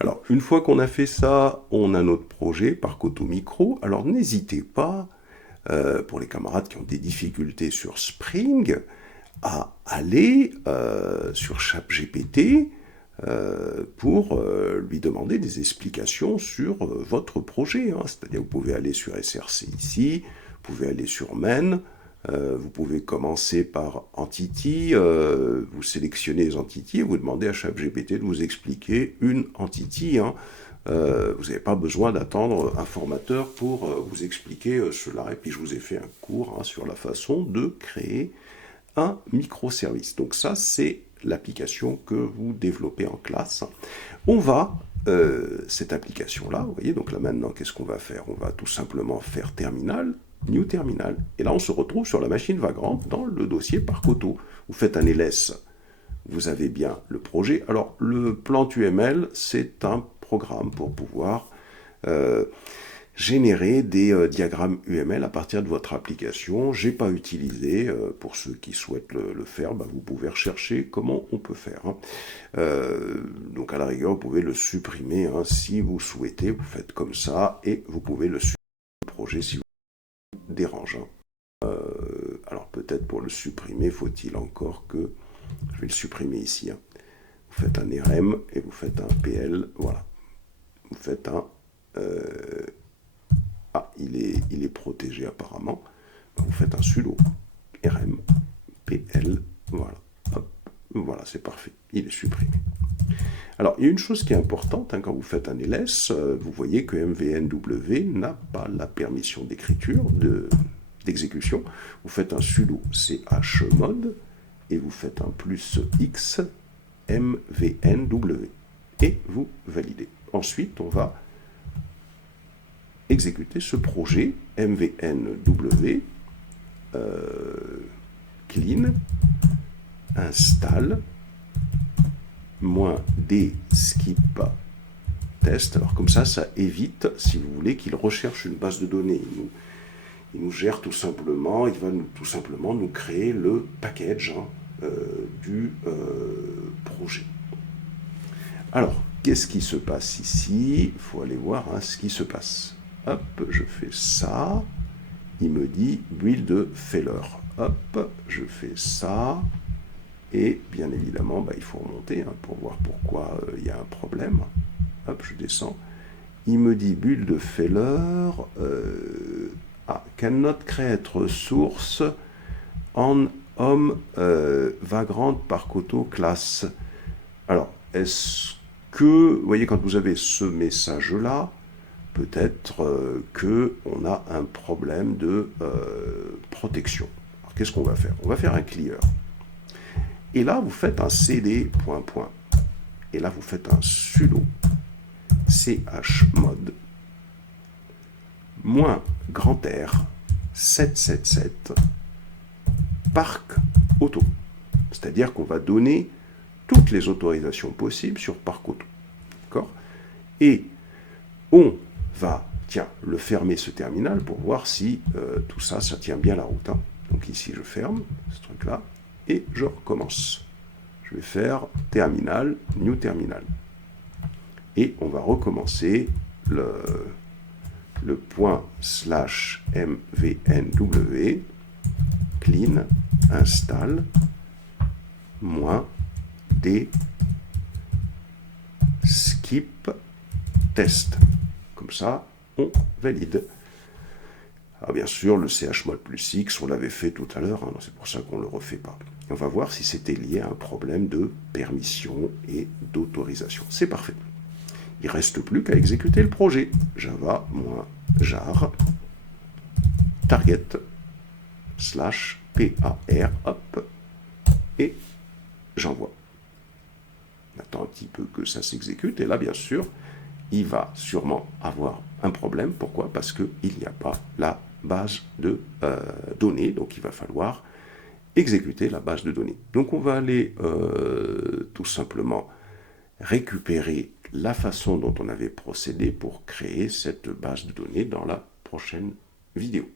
Alors, une fois qu'on a fait ça, on a notre projet Parcoto Micro. Alors, n'hésitez pas, pour les camarades qui ont des difficultés sur Spring, à aller sur ChatGPT pour lui demander des explications sur votre projet. Hein. C'est-à-dire, vous pouvez aller sur SRC ici, vous pouvez aller sur Main, vous pouvez commencer par Entity, vous sélectionnez les entités et vous demandez à ChatGPT de vous expliquer une entity. Hein. Vous n'avez pas besoin d'attendre un formateur pour vous expliquer cela. Et puis je vous ai fait un cours hein, sur la façon de créer un microservice. Donc ça, c'est l'application que vous développez en classe. On va, cette application-là, vous voyez, donc là maintenant, qu'est-ce qu'on va faire? On va tout simplement faire terminal, new terminal. Et là, on se retrouve sur la machine vagrante dans le dossier Parcoto. Vous faites un ls, vous avez bien le projet. Alors, le plan UML, c'est un programme pour pouvoir générer des diagrammes UML à partir de votre application. Je n'ai pas utilisé, pour ceux qui souhaitent le faire, bah, vous pouvez rechercher comment on peut faire. Hein. Donc à la rigueur, vous pouvez le supprimer hein, si vous souhaitez, vous faites comme ça, et vous pouvez le supprimer le projet si vous dérange. Hein. Alors peut-être pour le supprimer, faut-il encore que... Je vais le supprimer ici. Hein. Vous faites un RM et vous faites un PL, voilà. Vous faites un... Ah, il est protégé apparemment. Vous faites un sudo rm pl, voilà. Hop, voilà, c'est parfait. Il est supprimé. Alors, il y a une chose qui est importante, hein, quand vous faites un ls, vous voyez que mvnw n'a pas la permission d'écriture, d'exécution. Vous faites un sudo chmod et vous faites un plus x mvnw et vous validez. Ensuite, on va exécuter ce projet mvnw clean install -d skip test. Alors comme ça évite, si vous voulez, qu'il recherche une base de données. Il nous gère tout simplement, il va tout simplement nous créer le package hein, du projet. Alors, qu'est-ce qui se passe ici? Il faut aller voir hein, ce qui se passe. Hop, je fais ça. Il me dit build failure. Hop, je fais ça. Et bien évidemment, bah, il faut remonter hein, pour voir pourquoi il y a un problème. Hop, je descends. Il me dit build failure. Cannot create resource on home vagrant Parcoto class. Alors, est-ce que, vous voyez, quand vous avez ce message-là, peut-être qu'on a un problème de protection. Alors, qu'est-ce qu'on va faire? On va faire un clear. Et là, vous faites un cd ... Et là, vous faites un sudo chmod -R 777 parc auto. C'est-à-dire qu'on va donner toutes les autorisations possibles sur parc auto. D'accord? Et on va, le fermer ce terminal pour voir si tout ça, ça tient bien la route. Hein. Donc ici, je ferme ce truc-là et je recommence. Je vais faire terminal, new terminal. Et on va recommencer le point / mvnw clean install -d skip test. Comme ça, on valide. Alors bien sûr, le chmod plus x, on l'avait fait tout à l'heure, hein, c'est pour ça qu'on ne le refait pas. Et on va voir si c'était lié à un problème de permission et d'autorisation. C'est parfait. Il ne reste plus qu'à exécuter le projet. Java-jar target /par, hop, et j'envoie. On attend un petit peu que ça s'exécute, et là, bien sûr, il va sûrement avoir un problème. Pourquoi? Parce qu'il n'y a pas la base de données, donc il va falloir exécuter la base de données. Donc on va aller tout simplement récupérer la façon dont on avait procédé pour créer cette base de données dans la prochaine vidéo.